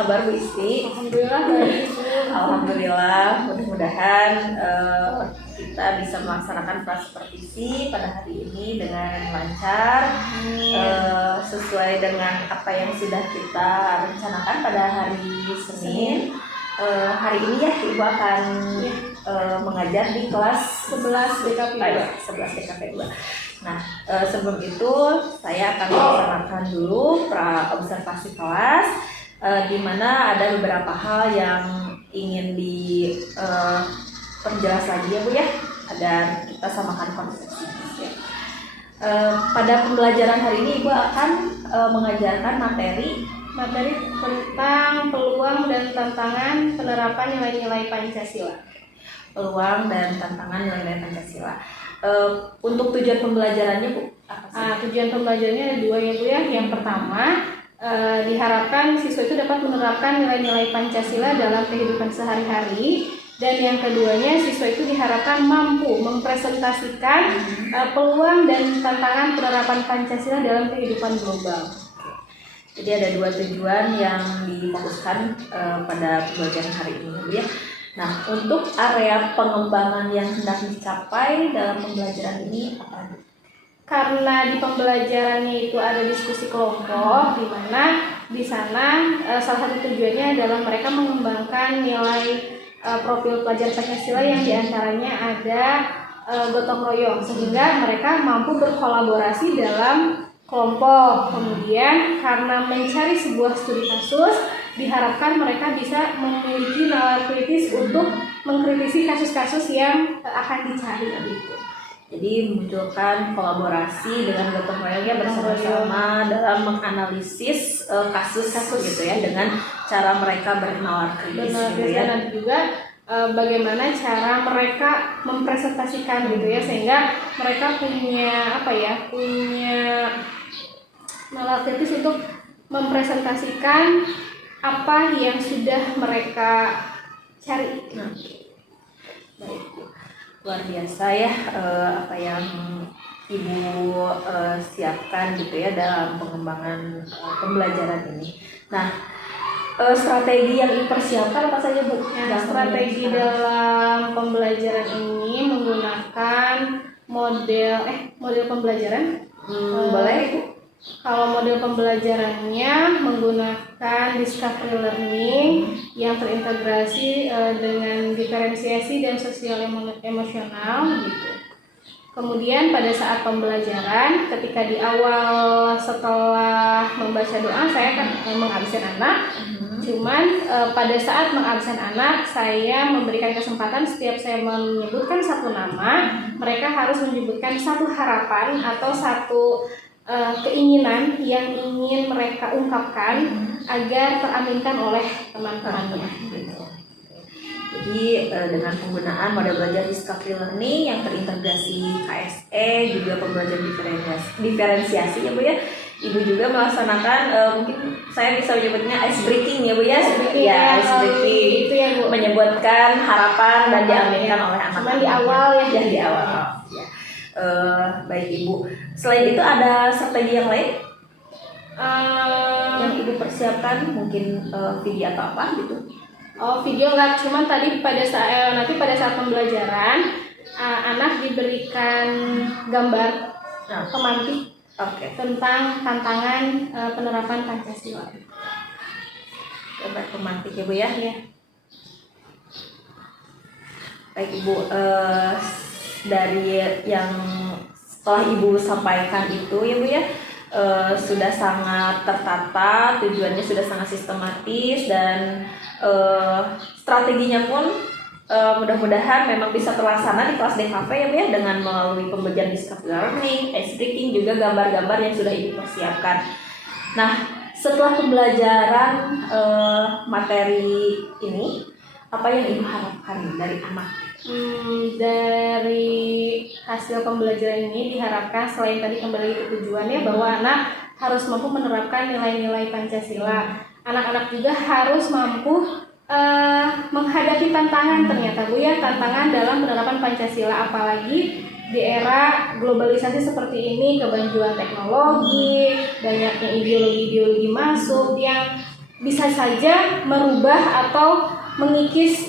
kabar Bu Isti? Alhamdulillah baik. Alhamdulillah, mudah-mudahan kita bisa melaksanakan kelas supervisi pada hari ini dengan lancar, sesuai dengan apa yang sudah kita rencanakan pada hari Senin. Hari ini ya Ibu akan mengajar di kelas 11 DKP 11 DKP 2. Nah, sebelum itu saya akan melaksanakan dulu pra-observasi kelas, di mana ada beberapa hal yang ingin diperjelas lagi ya Bu ya, agar kita samakan konsepnya. Pada pembelajaran hari ini Ibu akan mengajarkan materi tentang peluang dan tantangan penerapan nilai-nilai Pancasila. Peluang dan tantangan nilai-nilai Pancasila. Untuk tujuan pembelajarannya Bu, apa sih? Tujuan pembelajarannya ada 2 ya Bu ya. Yang pertama, diharapkan siswa itu dapat menerapkan nilai-nilai Pancasila dalam kehidupan sehari-hari. Dan yang keduanya, siswa itu diharapkan mampu mempresentasikan peluang dan tantangan penerapan Pancasila dalam kehidupan global. Jadi ada 2 tujuan yang difokuskan pada pembelajaran hari ini Bu ya. Nah, untuk area pengembangan yang hendak dicapai dalam pembelajaran ini apa? Karena di pembelajarannya itu ada diskusi kelompok, di mana di sana salah satu tujuannya adalah mereka mengembangkan nilai profil pelajar Pancasila yang diantaranya ada gotong royong, sehingga mereka mampu berkolaborasi dalam kelompok. Kemudian karena mencari sebuah studi kasus, diharapkan mereka bisa memiliki nalar kritis untuk mengkritisi kasus-kasus yang akan dicari gitu. Jadi memunculkan kolaborasi dengan gotong royongnya bersama-sama dalam menganalisis kasus-kasus gitu ya, dengan cara mereka bernalar kritis gitu ya. Dan juga bagaimana cara mereka mempresentasikan gitu ya, sehingga mereka punya nalar kritis untuk mempresentasikan apa yang sudah mereka cari. Baik, luar biasa ya apa yang Ibu siapkan gitu ya dalam pengembangan pembelajaran ini. Nah, strategi yang dipersiapkan apa saja Bu? Strategi dalam pembelajaran ini menggunakan model pembelajaran. Boleh Bu? Kalau model pembelajarannya menggunakan discovery learning yang terintegrasi dengan diferensiasi dan sosial emosional gitu. Kemudian pada saat pembelajaran, ketika di awal setelah membaca doa saya akan mengabsen anak. Cuman pada saat mengabsen anak, saya memberikan kesempatan setiap saya menyebutkan satu nama, mereka harus menyebutkan satu harapan atau satu keinginan yang ingin mereka ungkapkan agar teraminkan oleh teman-temannya. Jadi dengan penggunaan model belajar discovery learning yang terintegrasi KSE, juga pembelajaran diferensiasi ya Bu ya. Ibu juga melaksanakan mungkin saya bisa menyebutnya ice breaking ya Bu ya. Ice breaking itu ya Bu. Menyebutkan harapan dan diaminkan oleh anak-anak. Cuma di awal ya. Di awal. Ya. Baik Ibu. Selain itu ada strategi yang lain yang Ibu persiapkan, mungkin video atau apa gitu? Video enggak, cuman tadi pada saat pembelajaran anak diberikan gambar pemantik tentang tantangan penerapan Pancasila. Gambar pemantik ya Bu ya? Ya. Baik Ibu, dari yang setelah Ibu sampaikan itu ya Bu ya, sudah sangat tertata, tujuannya sudah sangat sistematis, dan strateginya pun mudah-mudahan memang bisa terlaksana di kelas DKV ya Bu ya, dengan melalui pembelajaran discovery learning, ice breaking, juga gambar-gambar yang sudah Ibu persiapkan. Nah, setelah pembelajaran materi ini, apa yang Ibu harapkan dari anak? Dari hasil pembelajaran ini diharapkan selain tadi kembali ke tujuannya bahwa anak harus mampu menerapkan nilai-nilai Pancasila. Anak-anak juga harus mampu menghadapi tantangan ternyata Bu ya, tantangan dalam penerapan Pancasila, apalagi di era globalisasi seperti ini, kebanjuan teknologi, banyaknya ideologi-ideologi masuk yang bisa saja merubah atau mengikis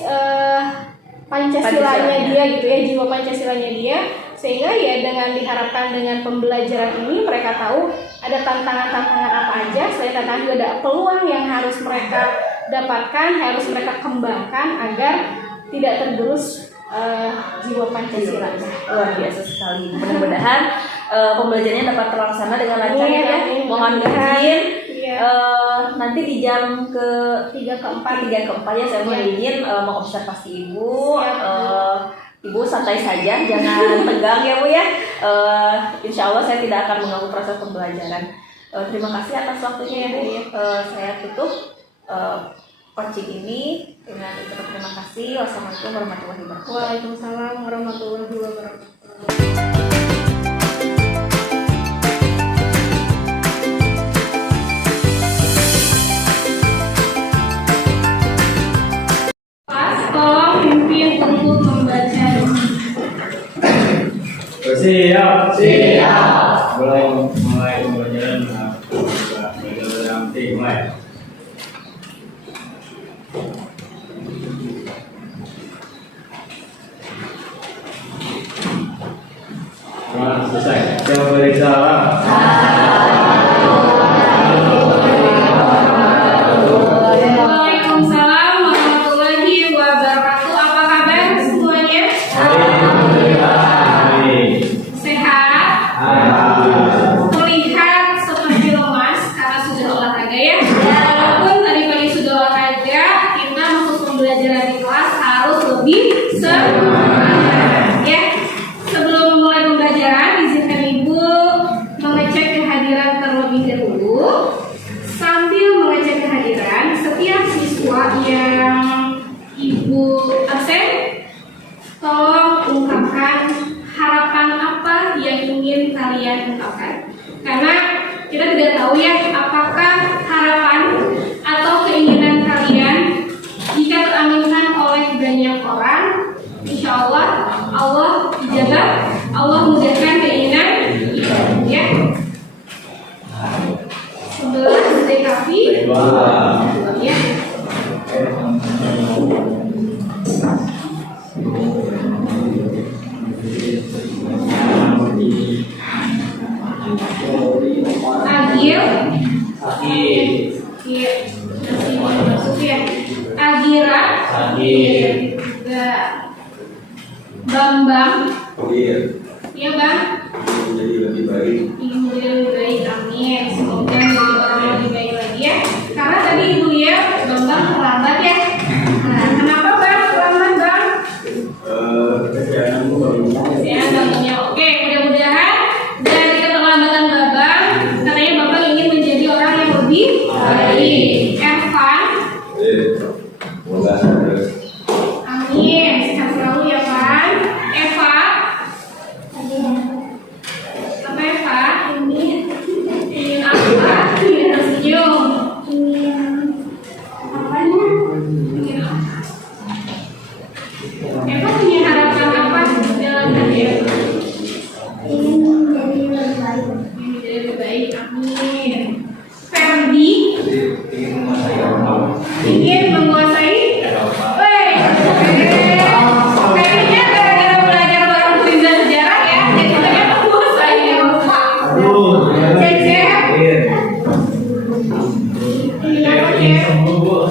Pancasilanya dia gitu ya, jiwa Pancasilanya dia, sehingga ya dengan diharapkan dengan pembelajaran ini mereka tahu ada tantangan-tantangan apa aja, selain tantangan juga ada peluang yang harus mereka dapatkan, harus mereka kembangkan agar tidak tergerus jiwa Pancasilanya. Luar biasa sekali. Mudah-mudahan pembelajarannya dapat terlaksana dengan lancar ya. Mohon izin. Nanti di jam ke-3 ke-4 ya saya mau izin mau observasi Ibu. Ibu santai saja, jangan tegang ya Bu ya. Insya Allah saya tidak akan mengganggu proses pembelajaran. Terima kasih atas waktunya ya Bu. Saya tutup coaching ini dengan ucapan terima kasih. Wassalamualaikum warahmatullahi wabarakatuh. Waalaikumsalam warahmatullahi wabarakatuh. Tolong pimpin untuk membaca. Siap. Mulai pembelajaran nanti mulai. Selesai. Siapa beri salam? Waalaikumsalam warahmatullahi wabarakatuh. Apa kabar semuanya? Sehat? Terlihat seperti lemas karena sudah olahraga ya. Walaupun tadi pagi sudah olahraga, kita masuk pembelajaran di kelas harus lebih semangat ya. Sebelum memulai pembelajaran, izinkan Ibu mengecek kehadiran terlebih dahulu. Sambil mengecek kehadiran, setiap siswa yang Ibu absen, tolong ungkapkan harapan apa yang ingin kalian ungkapkan. Karena kita tidak tahu ya apakah harapan atau keinginan kalian jika teraminkan oleh banyak orang, insya Allah Allah ijabah, Allah mudahkan keinginan ya. 11 DKV ya. Agil iya, masuk ya. Agira Bambang iya Bang, ingin menjadi lebih baik, amin. Semoga menjadi orang yang lebih baik lagi ya. Karena tadi Ibu lihat Bambang terlambat ya. Nah, kenapa Bang terlambat Bang? Kesian bangunnya. Oke, mudah-mudahan dari keterlambatan Babang, katanya Babang ingin menjadi orang yang lebih baik. Evan, amin. Sehat selalu ya Van. Eva, apa Eva? Ingin apa? Ingin tersenyum. Apanya? Ingin apa? Eva punya harapan apa dalam hidup? Ingin menjadi lebih baik. Amin. Ferdi ingin menguasai. Woi, kayaknya gara-gara belajar bareng Kuliah Sejarah ya, jadi mereka menguasai Eropa. Cek. Ingin apa Cek? Ingin sembuh.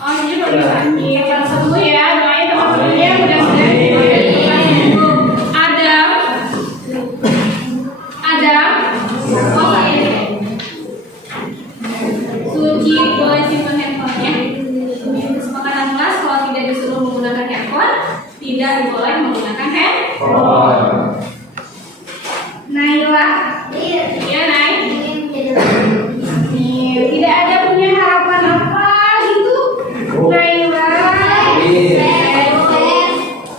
Oh, jadi baru sakit, baru sembuh ya. Doain teman-temannya mudah-mudahan sembuh. Adam, oke. Suci, boleh simpan handphonenya. Kesepakatan kelas kalau tidak disuruh menggunakan handphone, tidak boleh menggunakan handphone. Naila, iya Nay. Tidak ada punya harapan apa gitu. Naila,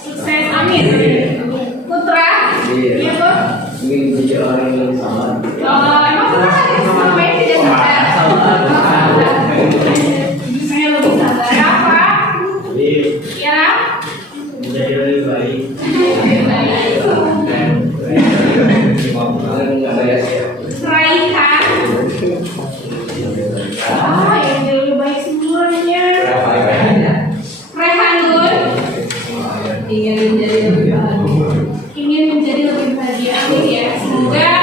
sukses, amin. Putra, iya Bu. Ingin menjadi orang yang lebih sabar. Oh, emang Putra selama ini tidak sabar. Saya lebih sabar apa? Ya, Menjadi lebih baik. lebih baik. Raika, yang lebih baik semuanya. Rehanun ingin menjadi lebih bahagia. Amin ya. Semoga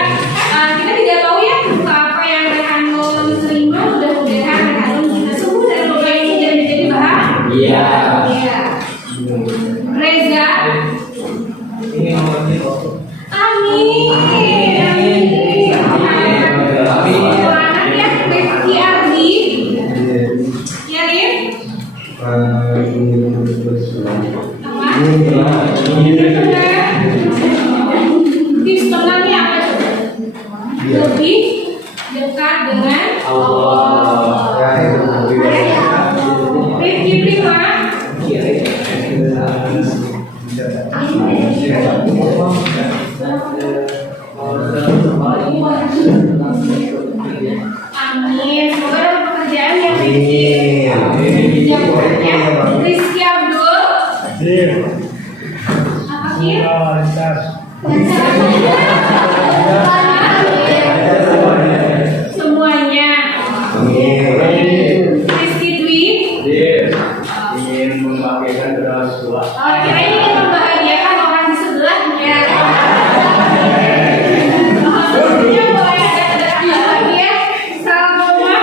kita tidak tahu ya apa yang Rehanun terima. Mudah-mudahan Rehanun kita sembuh dan luka ini dan menjadi bahagia. Reza. Amin. Anak ya, Rifki Ardi. Ya, Rif. Tips tenangnya apa coba? Lebih dekat dengan Allah. Rifki Prima. Amin. Semoga dapat pekerjaan yang Rifki. Rizky Abdul. Apa sih? Semuanya. Rizky Dwi. Ingin membahagiakan kedua sekolah. Kita ingin membahagiakan orang di sebelahnya. Maksudnya boleh ada kedatangan lagi ya. Salma.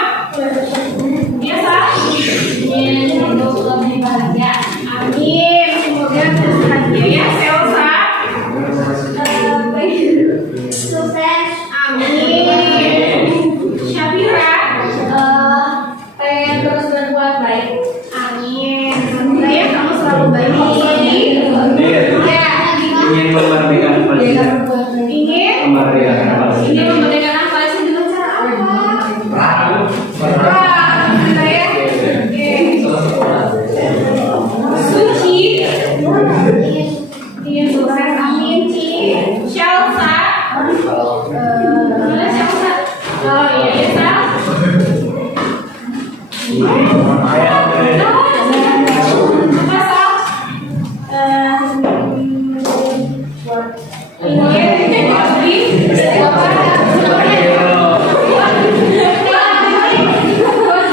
Biasa. Semoga lebih bahagia. Amin. Semoga terus bahagia ya. Selsa. Sukses. Amin. Syafira. Pengen terus berbuat baik. Amin. Semoga ya kamu selalu baik. Ya. Ingin memerdekakan Palestina. Ingin Memerdekakan Palestina. Ini memerdekakan Palestina dengan cara apa? Perang, gitu ya. Oke. Suci. Ingin sukses, amin, Ci. Shelsa. Mana Shelsa? Oh iya, ya, Sal. Apa, Sal?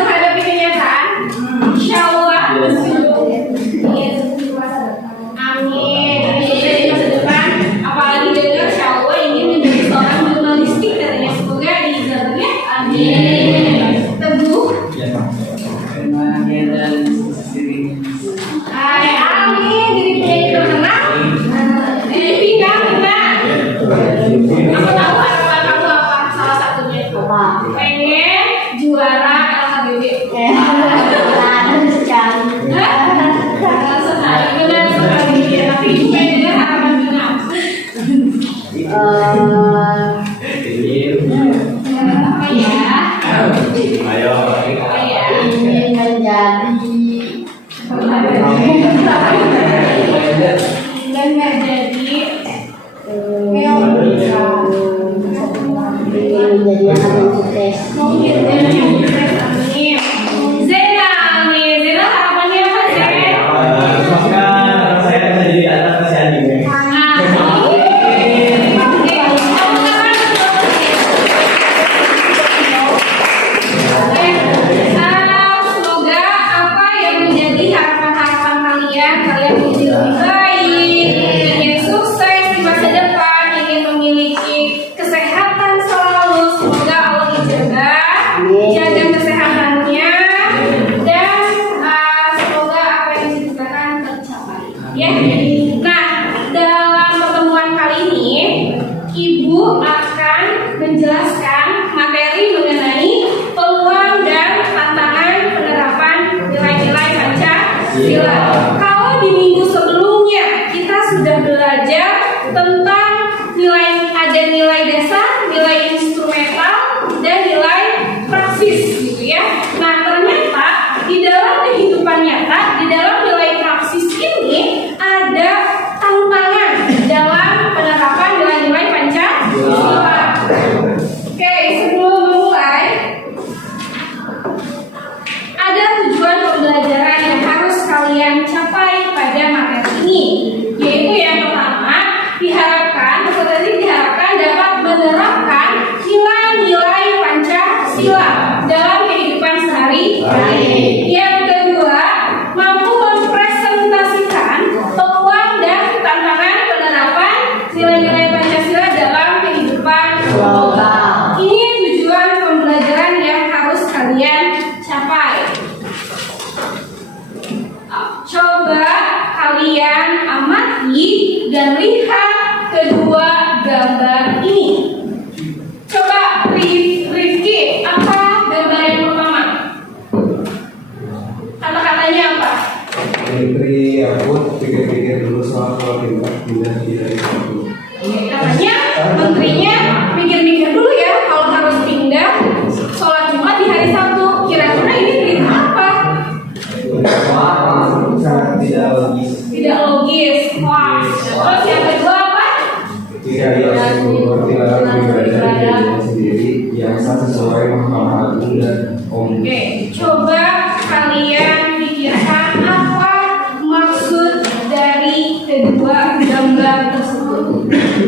Menghadapi kenyataan, insyaallah. Amin. Jadi masa depan, apalagi dengar insyaallah ingin menjadi seorang jurnalistik katanya. Semoga diizinin ya. Amin. Teguh. Amin. Jadi penyanyi terkenal. Jadi pindah. Aku tahu harapan kamu apa? Salah satunya pengen juara LHBB. Sekali benar sekali ya. Tapi pengen dengar harapan Bina. Apa ya? Ayo. Apa ya? Dan nggak jadi. Mungkin amin. Zena, nih Zena harapannya apa Zena? Semoga saya bisa jadi anak kesehatan. Semoga apa yang menjadi harapan-harapan kalian menjadi lebih baik, ingin sukses di masa depan, ingin memiliki kesehatan selalu. Semoga Allah jaga kesehatannya dan semoga apa yang diciptakan tercapai. Ya. Nah, dalam pertemuan kali ini, Ibu akan menjelaskan materi mengenai peluang dan tantangan penerapan nilai-nilai Pancasila. Kalau di minggu sebelumnya kita sudah belajar tentang ada nilai dasar, nilai instrumental, dan nilai praksis, gitu ya. Nah, ternyata di dalam kehidupan nyata, di dalam nilai praksis ini ada tantangan dalam penerapan nilai-nilai Pancasila. dan lihat kedua gambar ini. Coba Rifki, apa gambar yang pertama? Kata-katanya apa? Menteri aku pikir-pikir dulu soal kalau pindah dari satu. Katanya menterinya mikir-mikir dulu ya kalau harus pindah sholat Jumat di hari Sabtu. Kira-kira ini berita apa? Sangat tidak logis. Tidak logis. Wah. Terus yang kedua apa? Jika dia harus bertindak beribadah di dirinya sendiri yang sesuai Mahkamah Agung dan Om. Oke, coba kalian pikirkan apa maksud dari kedua gambar tersebut.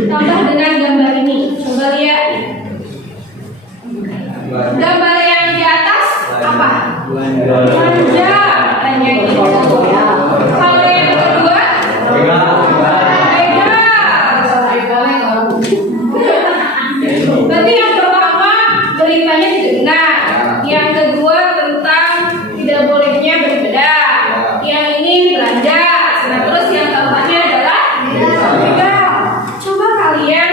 Tambah dengan gambar ini. Coba lihat. Gambar yang di atas apa? Belanja. Tanya gitu. Kalau yang kedua, berarti yang pertama beritanya tidak benar. Yang kedua tentang tidak bolehnya beribadah. Yang ini belanja. Nah, terus yang keempatnya adalah begal. Coba kalian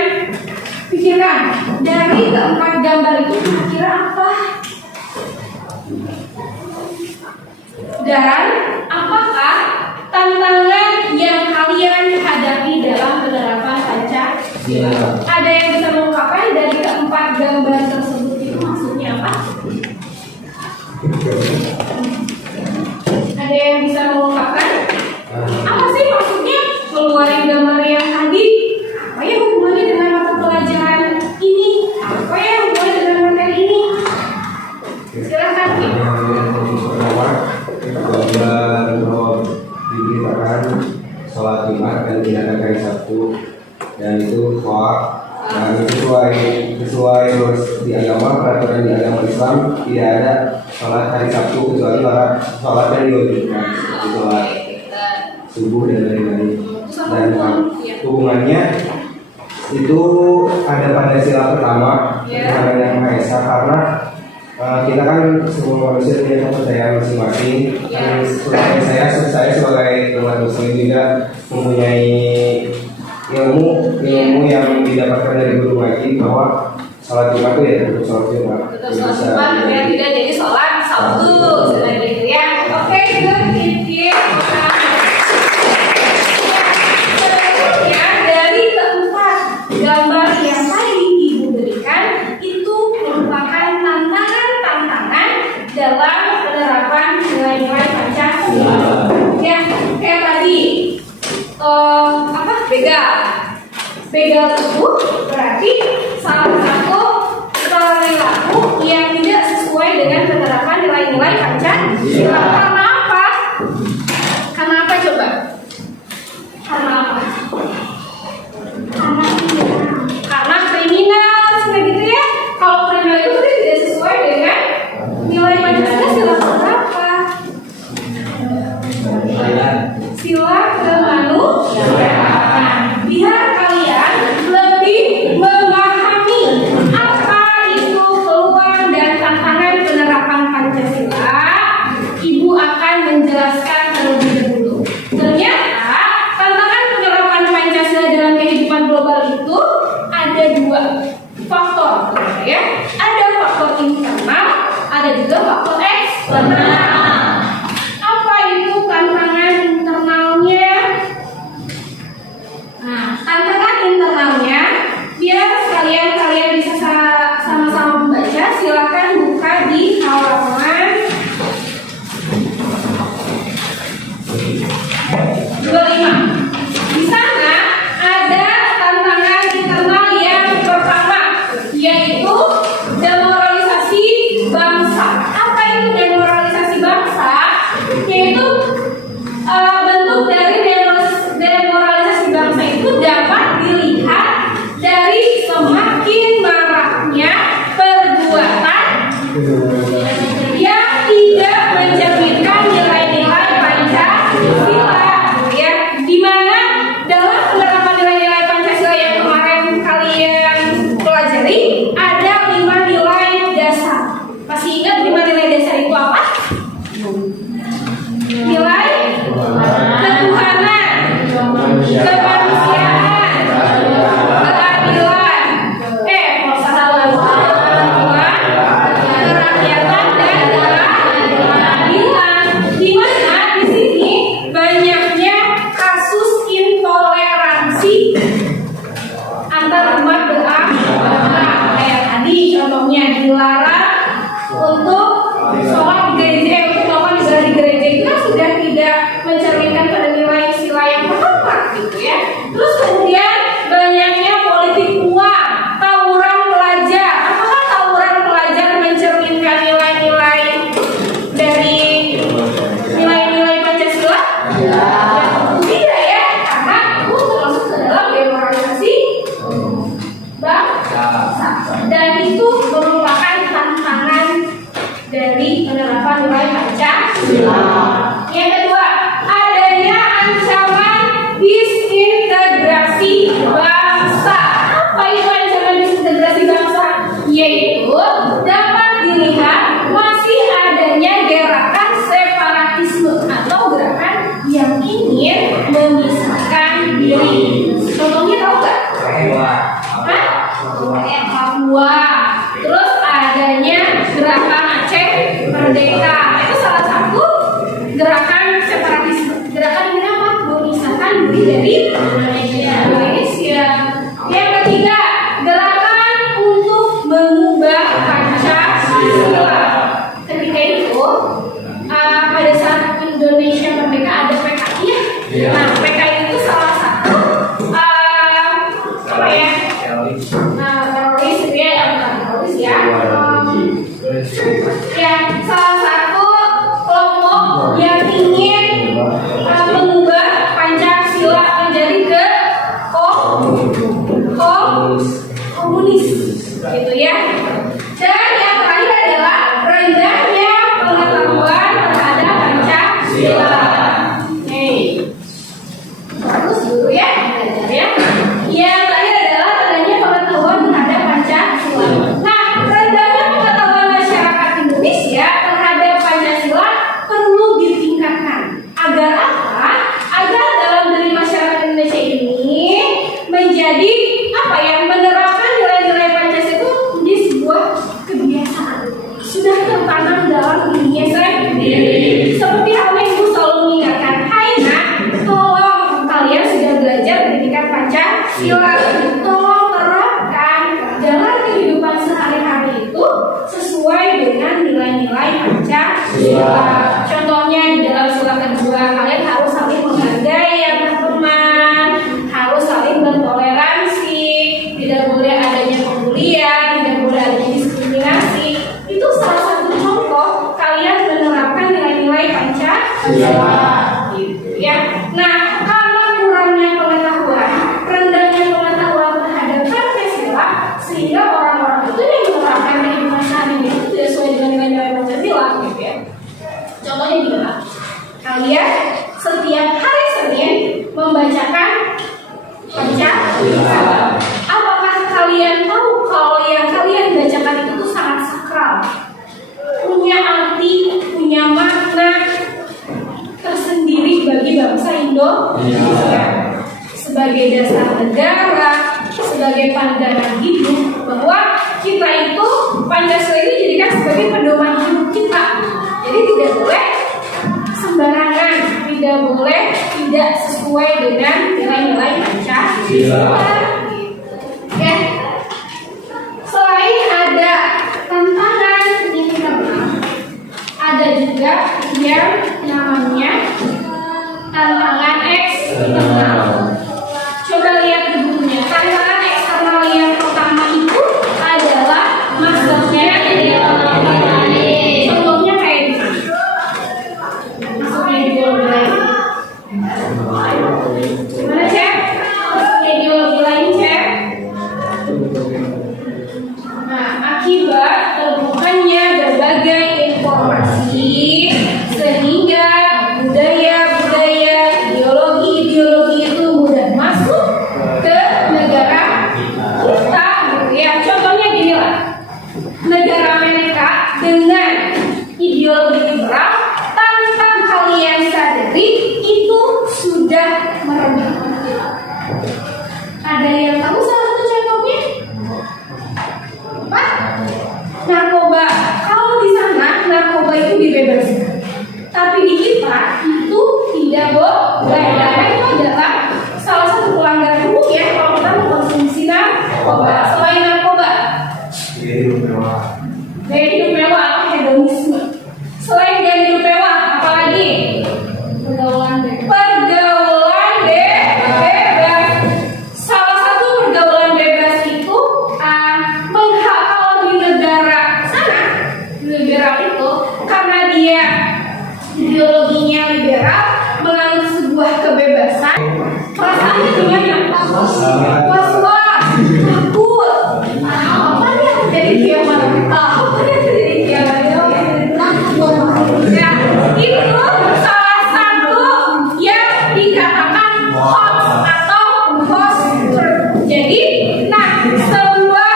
pikirkan dari keempat gambar itu kira-kira apa? Dan apakah tantangan yang kalian hadapi dalam penerapan Pancasila? Ada yang bisa mengungkapkan dari keempat gambar tersebut itu maksudnya apa? Ada yang bisa mengungkapkan? Apa sih maksudnya keluarin gambar yang tadi? Apa ya hubungannya dengan mata pelajaran ini? Apa ya hubungannya dengan materi ini? Silakan. Gambar bahwa diberitakan sholat Jumat dan tindakan hari Sabtu dan itu hoak dan sesuai di agama peraturan di agama Islam tidak ada sholat hari Sabtu kecuali sholat yang diwajibkan sholat subuh dan lain-lain dan hubungannya itu ada pada sila pertama Tuhan Yang Maha Esa karena kita kan semua manusia punya kepercayaan masing-masing. Saya sebagai umat muslim juga mempunyai ilmu yang didapatkan dari guru ngaji bahwa sholat Jumat itu ya tetap sholat Jumat. Tetap sholat Jumat, biar tidak jadi sholat Sabtu, selain gitu ya. Oke, good, Kiki. Selanjutnya dari keempat gambar yang tadi Ibu berikan itu merupakan tantangan dalam penerapan nilai-nilai Pancasila. Ya, kayak tadi begal tersebut berarti salah satu perilaku yang tidak sesuai dengan penerapan nilai-nilai Pancasila. Karena apa? Karena apa coba? Karena apa? Karena kriminal, seperti gitu ya. Kalau kriminal itu tidak sesuai dengan nilai Pancasila berapa? Sila kemanusiaan. Biar kalian lebih memahami apa itu peluang dan tantangan penerapan Pancasila, Ibu akan menjelaskan terlebih dahulu. Ternyata tantangan penerapan Pancasila dalam kehidupan global itu ada dua faktor, ya. Ada faktor internal, ada juga faktor eksternal. Apa itu tantangan internalnya? Nah, tantangan internalnya, biar kalian bisa sama-sama membaca, silakan buka di halaman 25. Di sana ada tantangan internal yang pertama, yaitu demoralisasi bangsa. Apa itu demoralisasi bangsa? Yaitu bentuk dari demoralisasi bangsa itu dapat dilihat dari semakin maraknya perbuatan yang tidak mencerminkan nilai-nilai Pancasila, ya. Di mana dalam penerapan nilai-nilai Pancasila yang kemarin kalian pelajari ada 5 nilai dasar. Masih ingat 5 nilai dasar itu apa? Nilai ketuhanan. gitu ya. Terus kemudian banyaknya politik uang, tawuran pelajar. Apakah tawuran pelajar mencerminkan nilai-nilai dari nilai-nilai Pancasila? Ya, tidak ya, karena itu termasuk ke dalam demoralisasi bangsa. Dan itu merupakan tantangan dari penerapan nilai Pancasila. Yang kedua, adanya ancaman disintegrasi bangsa. Apa itu ancaman disintegrasi bangsa? Yaitu dapat dilihat masih adanya gerakan separatisme atau gerakan yang ingin memisahkan diri. Contohnya tahu nggak? Papua. Terus adanya gerakan Aceh Merdeka. Itu salah satu gerakan separatisme. Gerakan ini apa? Memisahkan diri dari Indonesia. Yang ketiga, gerakan untuk mengubah Pancasila. Ketika itu, pada saat Indonesia merdeka ada PKI ya. Nah, PKI itu salah satu apa ya? Teroris itu ya, bukan teroris ya. Ya, salah satu kelompok yang ingin mengubah Pancasila menjadi ke komunis, gitu ya. Dan yang terakhir adalah rendahnya pengetahuan terhadap Pancasila. Bagus dulu ya, belajar ya. Yang terakhir adalah rendahnya pengetahuan terhadap Pancasila. Nah, rendahnya pengetahuan masyarakat Indonesia terhadap Pancasila perlu ditingkatkan. Agar apa? Agar dalam diri masyarakat Indonesia ini menjadi apa ya? Menerapkan nilai-nilai Pancasila itu menjadi sebuah kebiasaan. Sudah tertanam dalam dirinya sendiri. Seperti halnya ibu selalu mengingatkan, hai nak, tolong kalian sudah belajar pendidikan Pancasila, tolong terapkan dalam kehidupan sehari-hari itu sesuai dengan nilai-nilai Pancasila. Contohnya di dalam sila kedua, kalian harus saling menghargai antar teman, harus saling bertoleransi, tidak boleh adanya pembulian, tidak boleh adanya diskriminasi. Itu salah satu contoh kalian menerapkan nilai-nilai Pancasila. Gitu ya. Nah, karena kurangnya pengetahuan, rendahnya pengetahuan terhadap Pancasila, sehingga orang-orang itu yang menerapkan kehidupan sehari-hari itu tidak sesuai dengan nilai-nilai Pancasila, gitu ya. Contohnya gimana? Kalian setiap hari Senin membacakan Pancasila. Apakah kalian tahu kalau yang kalian bacakan itu tuh sangat sakral, punya arti, punya makna tersendiri bagi bangsa Indonesia, sebagai dasar negara, sebagai pandangan hidup, bahwa kita itu Pancasila itu dijadikan sebagai pedoman hidup kita. Jadi tidak boleh sembarangan, tidak boleh tidak sesuai dengan nilai-nilai Pancasila. Ya. Selain ada tantangan ini, ada juga yang namanya tantangan eksternal. Coba lihat di bukunya. Tantangan eksternal yang pertama itu adalah masuknya ideologi. Contohnya kayak gini. Masuknya ideologi lain. Gimana cek? Ideologi lain cek. Nah, akibat terbukanya berbagai informasi sehingga budaya-budaya, ideologi-ideologi itu mudah masuk ke negara kita, gitu ya. Contohnya gini lah, negara Amerika dengan ideologi liberal tanpa kalian sadari itu sudah merebak. Ada yang tahu salah satu contohnya? Apa? Narkoba. Kalau di sana narkoba itu dibebaskan, tapi di kita itu tidak boleh. Karena itu adalah salah satu pelanggaran hukum ya kalau kita mengkonsumsi narkoba. Selain narkoba, gaya hidup mewah atau hedonisme. Selain gaya hidup mewah, apalagi pergaulan bebas. Perasaannya gimana? Was-was, takut. Apa yang terjadi kiamat? Apa yang terjadi kiamat? Ya, itu salah satu yang dikatakan hoax atau impostor. Jadi, nah, sebuah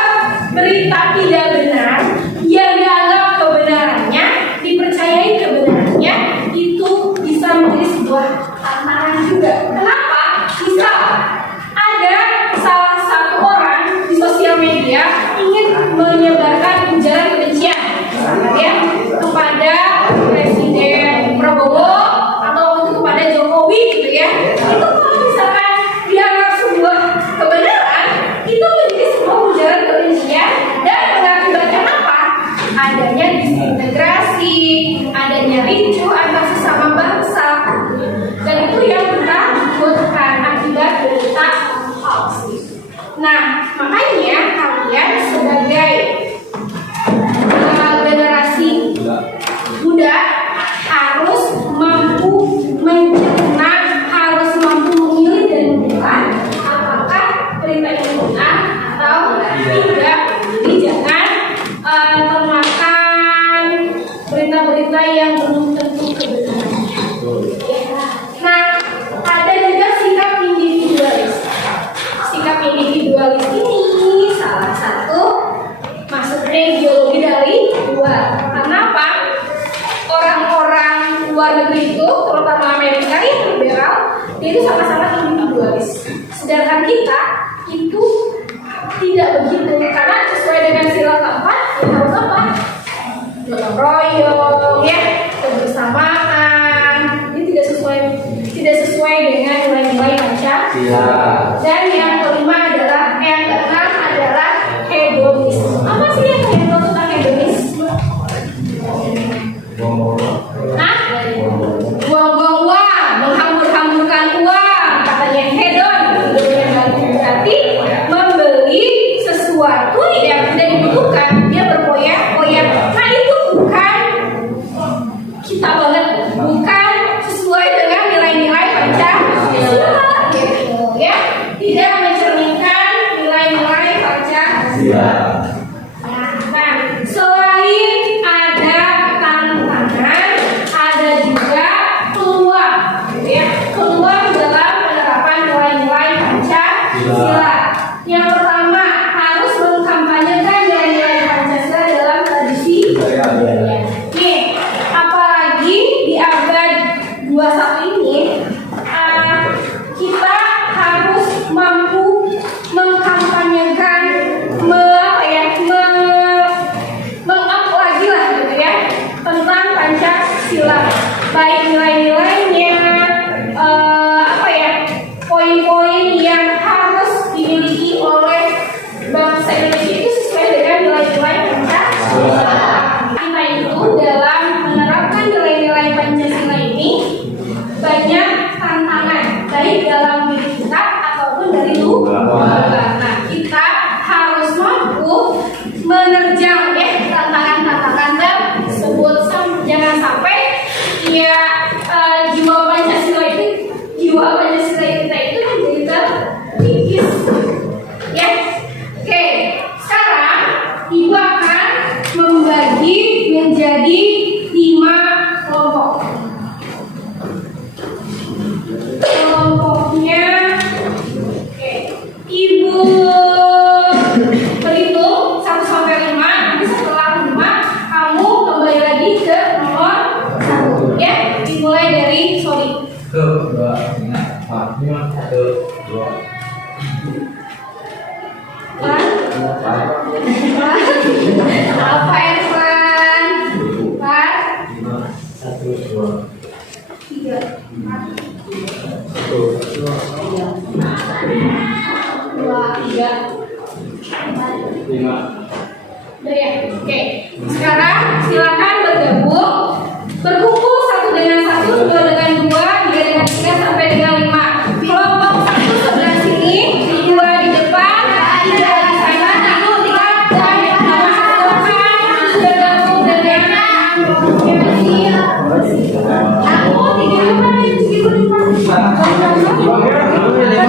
berita tidak benar yang dianggap kebenarannya, dipercayai kebenarannya, itu bisa menjadi sebuah tantangan juga. Kenapa? Misal ada salah satu orang di sosial media ingin menyebarkan ujaran kebencian, misalnya ya, kepada Presiden Prabowo atau untuk kepada Jokowi gitu ya. Itu kalau misalkan dianggap sebuah kebenaran, itu menjadi sebuah ujaran kebencian dan mengakibatkan apa? Adanya disintegrasi, adanya ricu antar sesama bangsa, dan itu yang kita takutkan akibat berita hoax. Nah, makanya kalian sebagai generasi muda harus mampu mencerna, harus mampu memilih dan memilah apakah berita ini benar atau tidak. Jadi jangan termakan berita-berita yang belum tentu kebenaran. Nah, ada juga sikap individualis. Sikap individualis ini salah satu masuknya ideologi dari luar. Karena apa? Orang-orang luar negeri itu, terutama Amerika yang liberal, dia itu sama-sama individualis. Sedangkan kita itu tidak begitu. Karena sesuai dengan sila keempat, ya harus apa? Gotong royong, ya, kebersamaan. Ini tidak sesuai dengan nilai-nilai Pancasila. Dan yang kelima adalah, yang keenam adalah hedonis. Apa sih yang kalian tahu tentang hedonis? Hah? Buang-buang uang, menghambur-hamburkan uang, katanya hedon. Berarti membeli sesuatu yang tidak dibutuhkan, dia berpoya-poya. Nah, itu bukan kita banget, bukan sesuai dengan nilai-nilai Pancasila, gitu ya. Tidak mencerminkan nilai-nilai Pancasila. Nah, selain ada tantangan, ada juga peluang, gitu ya. Peluang dalam penerapan nilai-nilai Pancasila. Yang pertama, harus mengkampanyekan nilai-nilai Pancasila dalam tradisi budaya. Nih, apalagi di abad 21 ini, kita harus mampu mengkampanyekan, meng-up lagi lah gitu ya, tentang Pancasila, baik nilai-nilainya, poin-poin yang harus dimiliki oleh bangsa Indonesia itu sesuai dengan nilai-nilai Pancasila. Kita itu dalam menerapkan nilai-nilai Pancasila ini banyak tantangan, baik dalam diri kita ataupun dari luar. Nah, kita harus mampu menerjang ya tantangan-tantangan tersebut. Jangan sampai ya jiwa Pancasila kita itu menjadi terkikis. Ya, oke. Sekarang Ibu akan membagi menjadi 5 kelompok. Kelompoknya, oke. Ibu berhitung 1 sampai 5. Nanti setelah 5 kamu kembali lagi ke nomor 1. Ya, dimulai dari Soli. 1, 2, 3, 4, 5, 1, 2. Apa Irfan? 4, 1, 2. 3, 4, 2, 3, 5. udah ya? Oke. Sekarang silakan berkumpul 1 dengan 1, 2 dengan 2, 3 dengan 3 sampai dengan 5. Kelompok 1 sebelah sini, 2 di depan, 3 di sana, 3 dan nama satukan bergabung dengan kelompoknya ini. Aku 3 di depan, 3 di depan.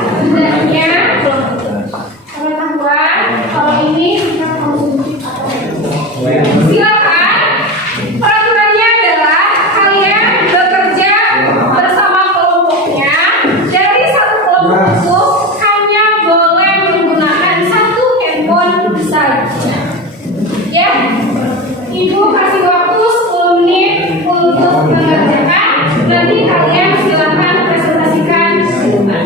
sebenarnya pengetahuan kalau ini silakan. Peraturannya adalah kalian bekerja bersama kelompoknya. Dari satu kelompok itu hanya boleh menggunakan satu handphone saja. Ya, Ibu kasih waktu 10 menit untuk mengerjakan. Nanti kalian silakan presentasikan di depan.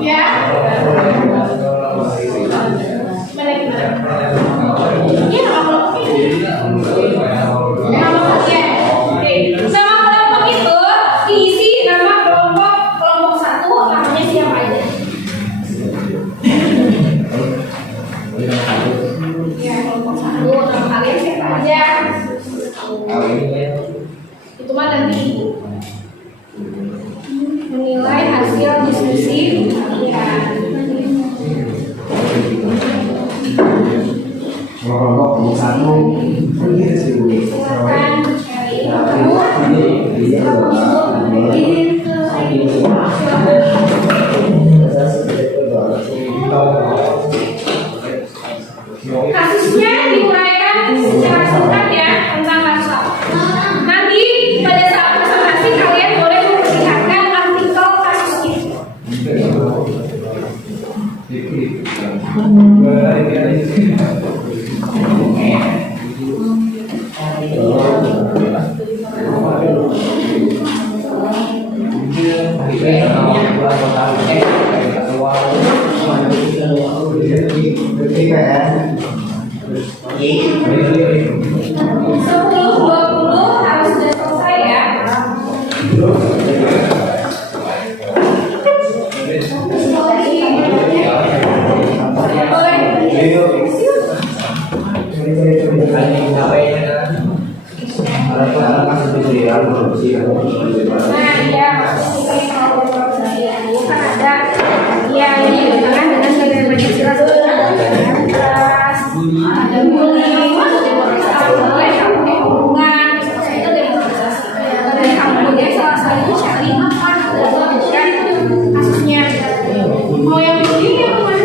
Ya. Mana gimana? Ini nama kelompok ini. Nama kalian. Oke. Nama kelompok itu diisi nama kelompok satu, namanya siapa aja? Ya, kelompok satu, nama kalian siapa aja? Itu mah nanti ibu menilai hasil diskusi kalian. Kelompok satu. Silakan cari kasusnya diuraikan secara singkat ya tentang kasus apa. Nanti pada saat presentasi kalian boleh memperlihatkan artikel kasusnya. Sebelum 20 harus sudah selesai ya. Nah, ya, maksudnya kalau itu kan ada ya ini digunakan dengan gaya Pancasila ada bullying, boleh kamu hubungan, itu dari organisasi. Dari kamu dia salah satu cari apa kan kasusnya. Mau yang bullying yang mana?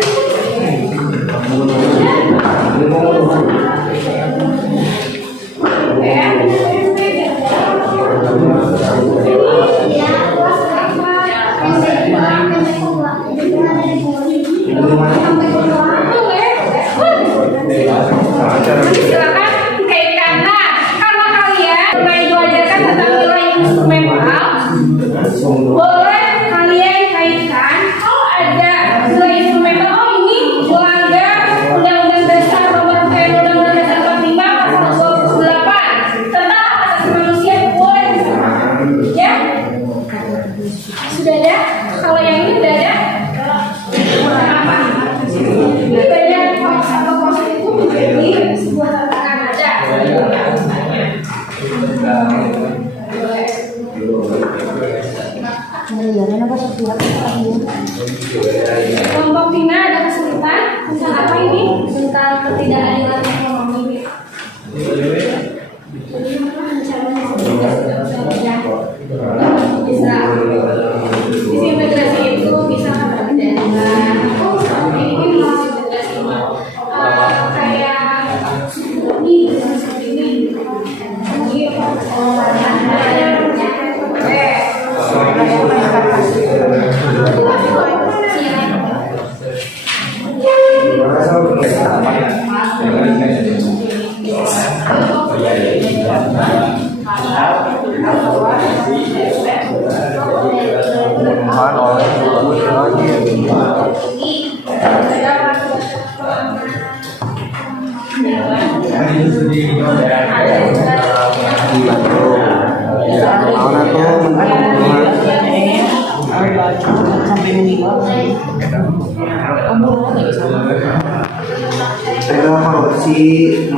Silakan dikaitkan. Nah, karena kalian mulai diajarkan tentang nilai instrumental, boleh kalian kaitkan. Oh, ada nilai instrumental. Oh, ini melanggar Undang-Undang Dasar Nomor Undang-Undang Dasar 45 Pasal 28 tentang hak asasi manusia. Boleh, ya? Sudah ada. Kalau yang ini sudah ada. Apa? Ini banyak proses itu menjadi sebuah tantangan aja. Kelompok Tina ada kesulitan tentang apa ini? Tentang ketidakadilan ekonomi. Bisa sisi integrasi itu bisa ketidakadilan. Ini masih integrasi kayak ini seperti ini.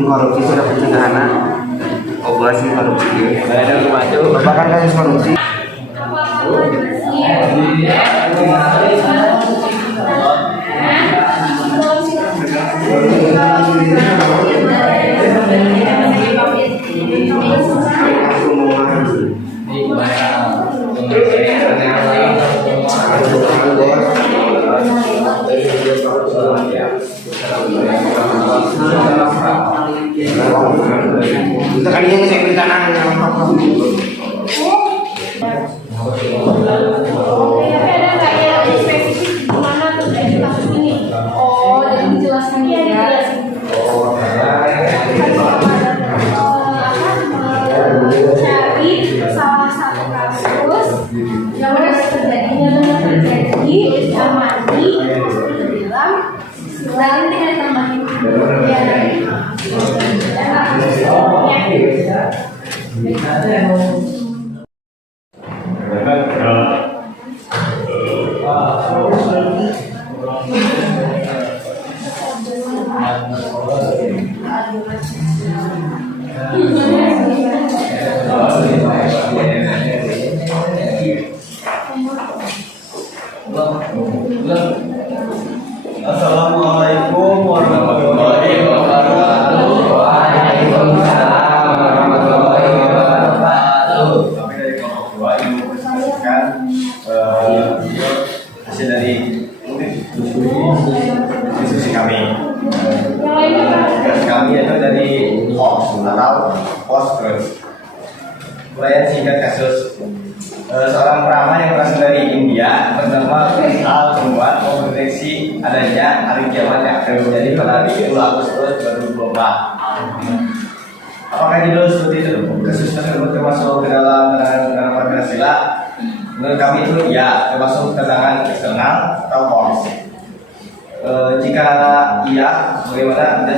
Korupsi sudah pencegahan operasi korupsi. Merupakan kasus korupsi. Tapi ada nggak yang spesifik gimana terjadi kasus ini? Oh, jadi dijelaskan Iya, juga. dijelasin. Mencari salah satu kasus yang benar terjadi amati dalam lain dengan tambahin Assalamualaikum warahmatullahi wabarakatuh. Waalaikumsalam warahmatullahi wabarakatuh. Kami dari kelompok 2 ingin mempresentasikan hasil dari diskusi kami. Tugas kami itu dari hoax atau post truth. Uraian singkat kasus seorang peramal yang berasal dari India bernama Al membuat memproduksi adanya hari kiamat yang akan terjadi pada hari 10 Agustus 2024. Apakah judul seperti itu? Kasus tersebut termasuk ke dalam penanganan Pancasila? Menurut kami itu ya, termasuk tantangan eksternal atau hoax. Jika iya, bagaimana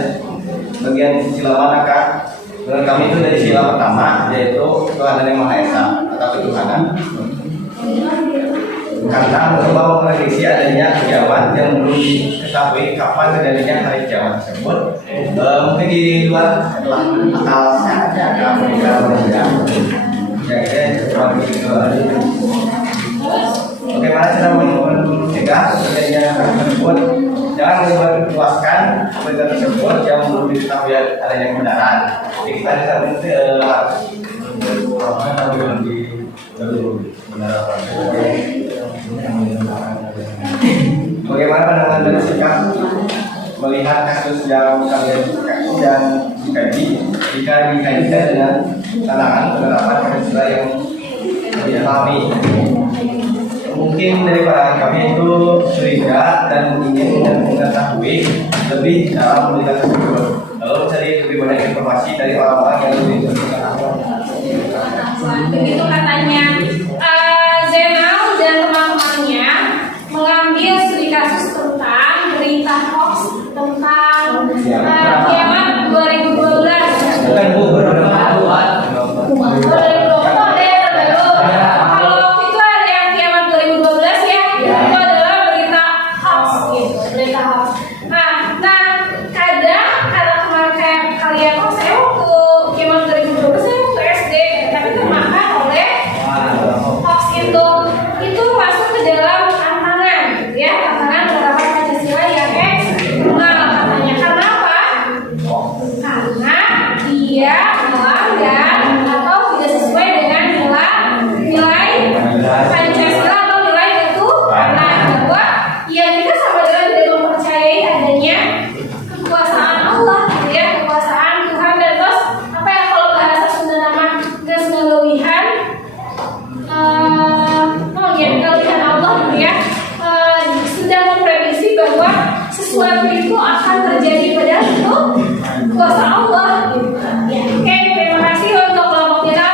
bagian sila manakah? Menurut kami itu dari sila pertama, yaitu Tuhan yang Maha Esa atau ketuhanan. Karena mencoba memprediksi adanya kiamat yang belum diketahui kapan terjadinya hari kiamat tersebut, mungkin di luar adalah akal saja bagaimana cara mencegah terjadinya hal tersebut? Jangan meluaskan berita tersebut yang belum diketahui adanya kebenaran. Jadi kita di sana itu bagaimana pandangan dan sikap melihat kasus yang kalian dikaji jika dikaitkan dengan tantangan penerapan Pancasila yang dialami? Mungkin dari pandangan kami itu curiga dan ingin mengetahui lebih dalam berita tersebut, lalu mencari lebih banyak informasi dari orang-orang yang lebih berpengalaman. Begitu katanya. Zainal dan teman-temannya mengambil studi kasus tentang berita hoax tentang kiamat 2012. Bukan Bu, berdoa. Kalau waktu itu ada yang kiamat 2012 ya, itu adalah berita hoax gitu, berita hoax. Nah kadang karena kemarin kayak kalian saya waktu kiamat 2012 saya waktu SD, tapi termakan oleh hoax itu masuk ke dalam tantangan, gitu ya, tantangan penerapan Pancasila yang eksternal katanya. Karena apa? Karena dia melanggar atau tidak sesuai dengan nilai Pancasila atau nilai itu, karena bahwa ya kita sama dengan tidak mempercayai adanya kekuasaan Allah, gitu ya, kekuasaan Tuhan. Dan terus apa ya, kalau bahasa Sunda nama gesngeluwihan, kelebihan Allah, gitu ya, sudah memprediksi bahwa sesuatu itu akan terjadi, padahal itu kuasa Allah gitu. Ya, oke, terima kasih untuk kelompok kita.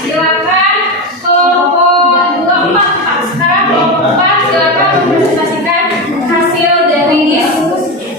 Silakan kelompok 24. Sekarang kelompok 4 silakan mempresentasikan hasil dari diskusi.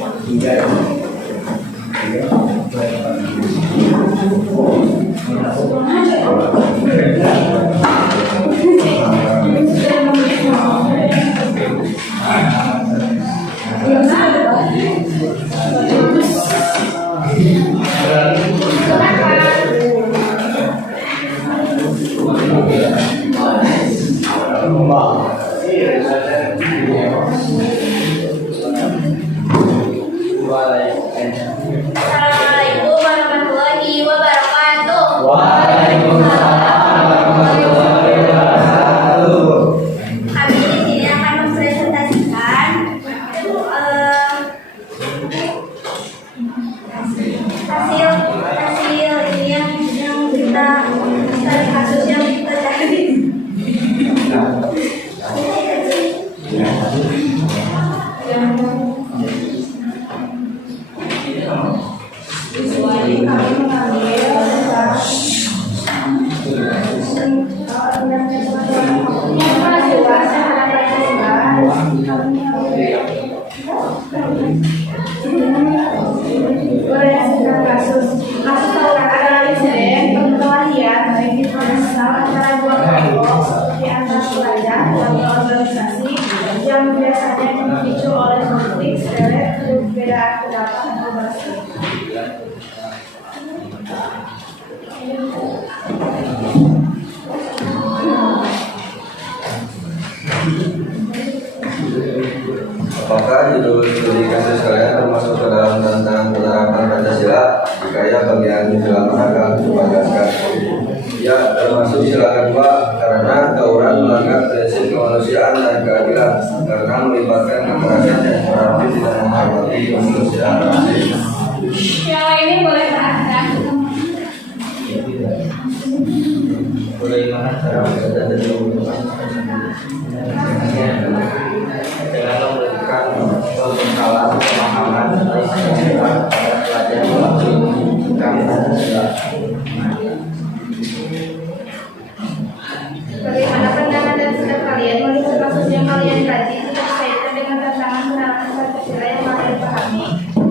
Assalamualaikum warahmatullahi wabarakatuh. Waalaikumsalam warahmatullahi wabarakatuh. Kami di sini akan mempresentasikan Apakah judul studi kasus kalian termasuk ke dalam tentang penerapan Pancasila? Jika ya, bagian judul mana akan dibagikan? Ya, termasuk. Silakan Pak, karena tawuran melanggar prinsip kemanusiaan dan keadilan karena melibatkan kekerasan yang berarti tidak menghormati kemanusiaan. Yang lainnya boleh berangkat. Bagaimana cara kita dari dengan memberikan pembekalan pemahaman pada pelajar Bagaimana pandangan dan sikap kalian melihat kasus yang kalian kaji tidak berkaitan dengan tantangan penerapan Pancasila yang kalian pahami?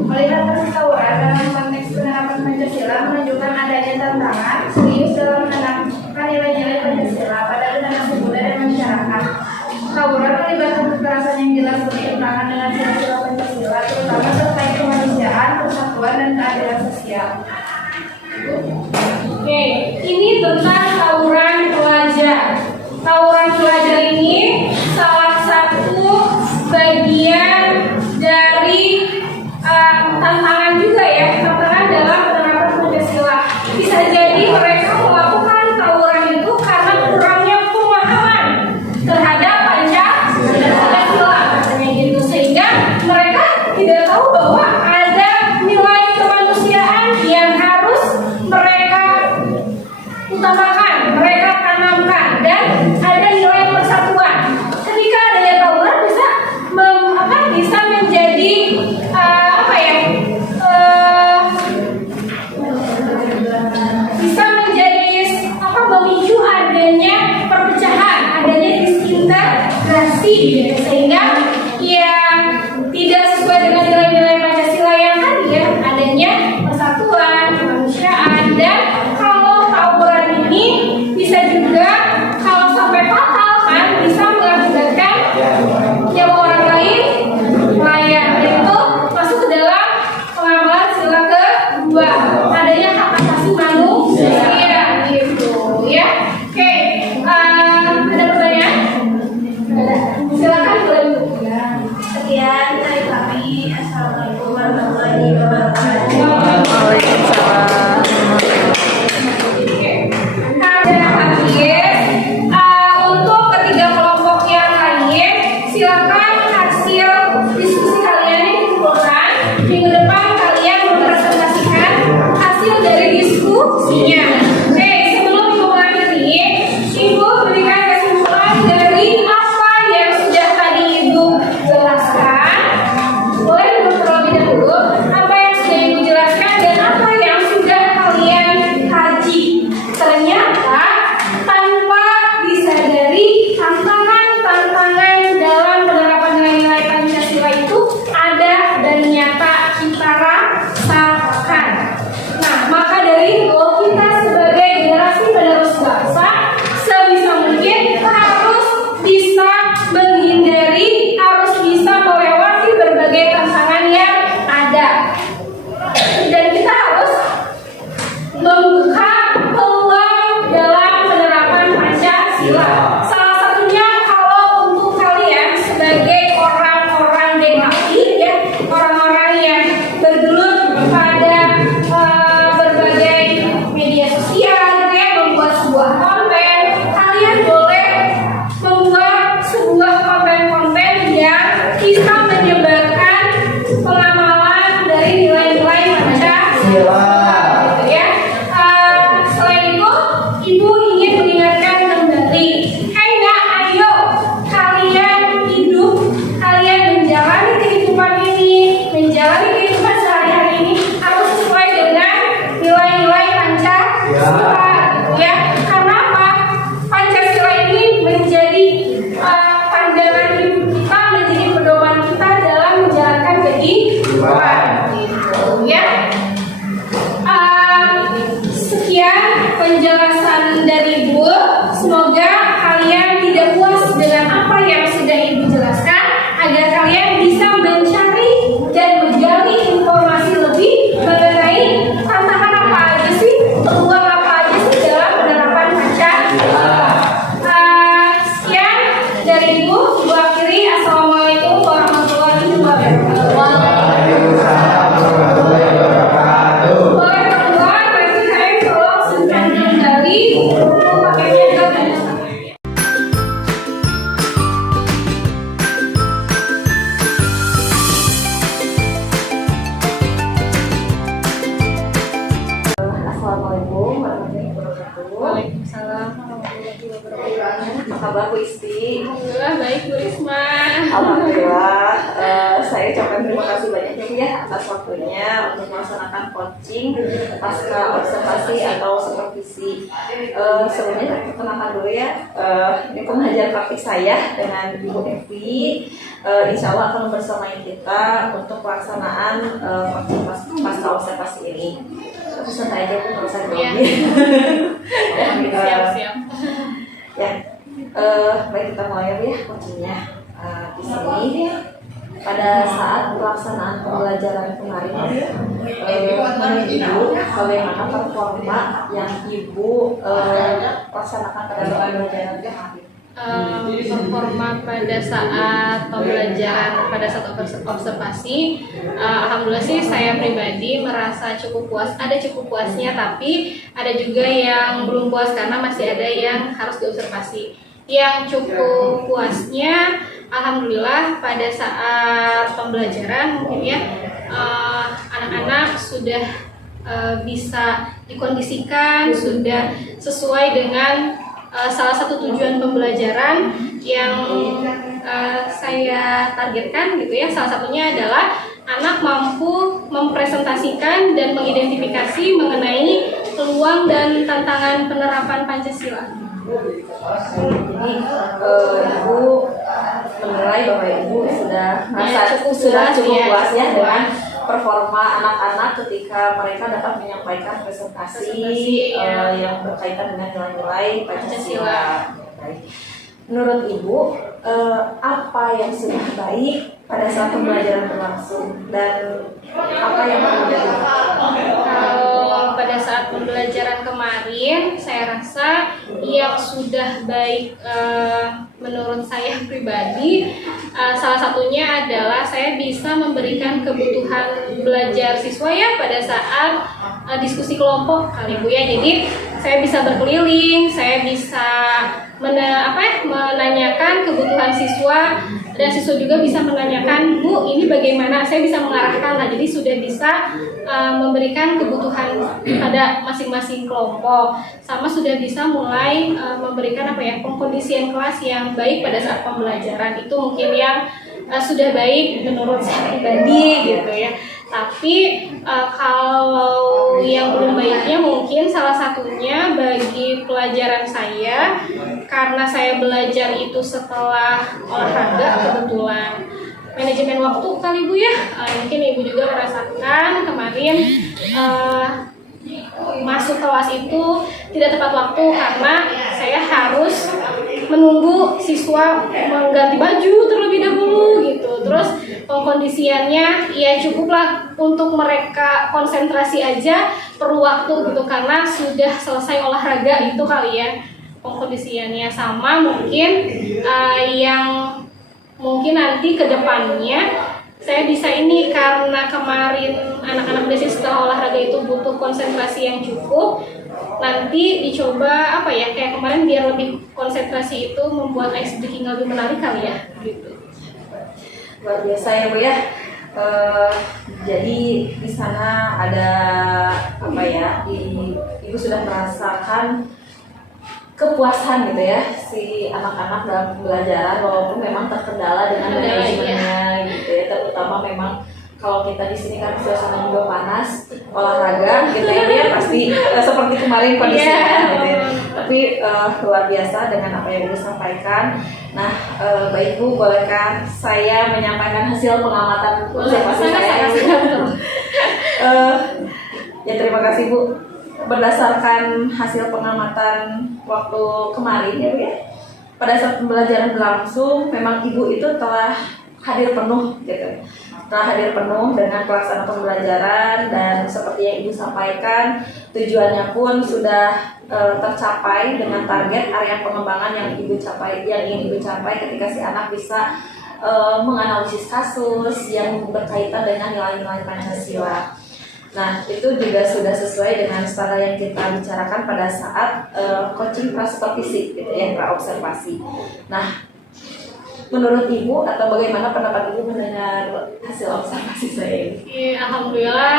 Melihat kasus tawuran dalam konteks penerapan Pancasila menunjukkan adanya tantangan serius dalam menanamkan nilai-nilai Pancasila pada generasi muda dan masyarakat. Tawuran melibatkan kekerasan yang jelas bertentangan dengan sila-sila Pancasila, terutama terkait kemanusiaan, persatuan, dan keadilan sosial. Oke, ini tentang tawuran pelajar. Tawuran pelajar ini salah satu bagian dari tantangan juga ya, tantangan dalam penerapan Pancasila. Bisa jadi mereka melakukan tawuran itu karena kurangnya pemahaman terhadap Pancasila, katanya gitu, sehingga mereka tidak tahu bahwa ada nilai kemanusiaan yang harus mereka utamakan, mereka tanamkan, dan ada nilai persatuan. Ketika adanya tawuran bisa menjadi bisa menjadi memicu adanya perpecahan, adanya disintegrasi, sehingga ya tidak sesuai dengan nilai-nilai Pancasila yang tadi ya, adanya persatuan, kemanusiaan. Dan kalau tawuran ini bisa juga kalau sampai fatal kan bisa mengakibatkan nyawa orang lain melayang, itu masuk ke dalam pengamalan sila kedua, adanya hak asasi manusia gitu ya. Oke, ada pertanyaan? Silakan boleh. Sekian dari kami. Assalamualaikum warahmatullahi wabarakatuh. Waalaikumsalam. Ada habis. Untuk ketiga kelompok yang lain, silakan hasil diskusi kalian yang dikumpulkan. Minggu depan kalian mempresentasikan hasil dari diskusinya. Oke, sebelum Ibu mengakhiri, Ibu berikan kesimpulan dari apa yang sudah tadi Ibu jelaskan. Boleh Ibu terlebih dahulu apa yang sudah Ibu jelaskan dan apa yang sudah kalian kaji. Ternyata tanpa disadari tantangan dalam penerapan nilai-nilai Pancasila itu ada dan nyata kita rasakan. Nah, maka dari itu kita sebagai generasi penerus bangsa sebisa mungkin harus bisa menghindari, harus bisa melewati berbagai tantangan yang ada. Dan kita harus membuka peluang dalam penerapan Pancasila. Salah satunya kalau untuk kalian sebagai orang-orang demokrasi ya, orang-orang yang bergelut pada berbagai media sosial gitu ya, membuat sebuah konten, kalian boleh membuat sebuah konten-konten yang bisa menyebarkan pengamalan dari nilai-nilai Pancasila gitu ya. Selain itu, Ibu ingin mengingatkan kembali, ayo kalian hidup, kalian menjalani kehidupan ini, menjalani kehidupan sehari-hari ini harus sesuai dengan nilai-nilai Pancasila gitu ya. Karena apa? Pancasila ini menjadi pandangan hidup kita, menjadi pedoman kita dalam menjalankan kehidupan gitu ya. Apa kabar Bu Isti? Alhamdulillah baik Bu Risma. Alhamdulillah, saya ucapkan terima kasih banyak ya Bu ya atas waktunya untuk melaksanakan coaching pasca observasi atau supervisi. Sebelumnya perkenalkan dulu ya, ini pengajar praktik saya dengan Ibu Evi. Insya Allah akan membersamai kita untuk pelaksanaan coaching pasca observasi ini. Santai aja Bu, nggak usah grogi. Siap-siap. Ya, baik kita mulai ya coachingnya. Di sini pada saat pelaksanaan pembelajaran kemarin, menurut Ibu bagaimana performa yang Ibu laksanakan pada pembelajaran kemarin? Performa pada saat pembelajaran pada saat observasi, alhamdulillah sih saya pribadi merasa cukup puas. Ada cukup puasnya, tapi ada juga yang belum puas karena masih ada yang harus diobservasi. Yang cukup puasnya, alhamdulillah pada saat pembelajaran mungkin ya anak-anak sudah bisa dikondisikan, sudah sesuai dengan salah satu tujuan pembelajaran yang saya targetkan gitu ya. Salah satunya adalah anak mampu mempresentasikan dan mengidentifikasi mengenai peluang dan tantangan penerapan Pancasila. Jadi Ibu menilai bahwa Ibu sudah merasa cukup puas ya dengan performa anak-anak ketika mereka dapat menyampaikan presentasi yang berkaitan dengan nilai-nilai Pancasila. Baik. Menurut Ibu, apa yang sudah baik pada saat pembelajaran berlangsung dan apa yang perlu dilakukan? Kalau pada saat pembelajaran kemarin, saya rasa yang sudah baik menurut saya pribadi, salah satunya adalah saya bisa memberikan kebutuhan belajar siswa ya pada saat diskusi kelompok kali Bu ya. Jadi saya bisa berkeliling, saya bisa menanyakan kebutuhan siswa, dan siswa juga bisa menanyakan, Bu ini bagaimana, saya bisa mengarahkan. Nah, jadi sudah bisa memberikan kebutuhan pada masing-masing kelompok, sama sudah bisa mulai memberikan pengkondisian kelas yang baik pada saat pembelajaran. Itu mungkin yang sudah baik menurut saya pribadi gitu ya. Tapi kalau yang belum baiknya mungkin salah satunya bagi pelajaran saya, karena saya belajar itu setelah olahraga kebetulan manajemen waktu kali Bu ya. Mungkin Ibu juga merasakan kemarin masuk kelas itu tidak tepat waktu karena saya harus menunggu siswa mengganti baju terlebih dahulu gitu. Terus pengkondisiannya ya cukuplah untuk mereka konsentrasi aja perlu waktu gitu karena sudah selesai olahraga itu kali ya pengkondisiannya. Sama mungkin yang mungkin nanti ke depannya saya bisa ini karena kemarin anak-anak basic setelah olahraga itu butuh konsentrasi yang cukup, nanti dicoba kayak kemarin biar lebih konsentrasi itu membuat ice breaking lebih menarik kali ya gitu. Luar biasa ya Bu ya. Jadi di sana ada Ibu sudah merasakan kepuasan gitu ya si anak-anak dalam pembelajaran walaupun memang terkendala dengan manajemennya gitu ya, terutama memang kalau kita di sini kan suasana juga panas, olahraga gitu ya pasti seperti kemarin kondisinya gitu ya. Tapi luar biasa dengan apa yang Ibu sampaikan. Nah, baik Bu, bolehkah saya menyampaikan hasil pengamatan observasi saya? Ya terima kasih Bu. Berdasarkan hasil pengamatan waktu kemarin ya Bu ya, pada saat pembelajaran berlangsung memang Ibu itu telah hadir penuh gitu, telah hadir penuh dengan pelaksanaan pembelajaran dan seperti yang Ibu sampaikan tujuannya pun sudah tercapai dengan target area pengembangan yang ingin Ibu capai ketika si anak bisa menganalisis kasus yang berkaitan dengan nilai-nilai Pancasila. Nah, itu juga sudah sesuai dengan standar yang kita bicarakan pada saat coaching pra-supervisi gitu ya, pra-observasi. Nah, menurut Ibu atau bagaimana pendapat Ibu mendengar hasil observasi saya ini? Alhamdulillah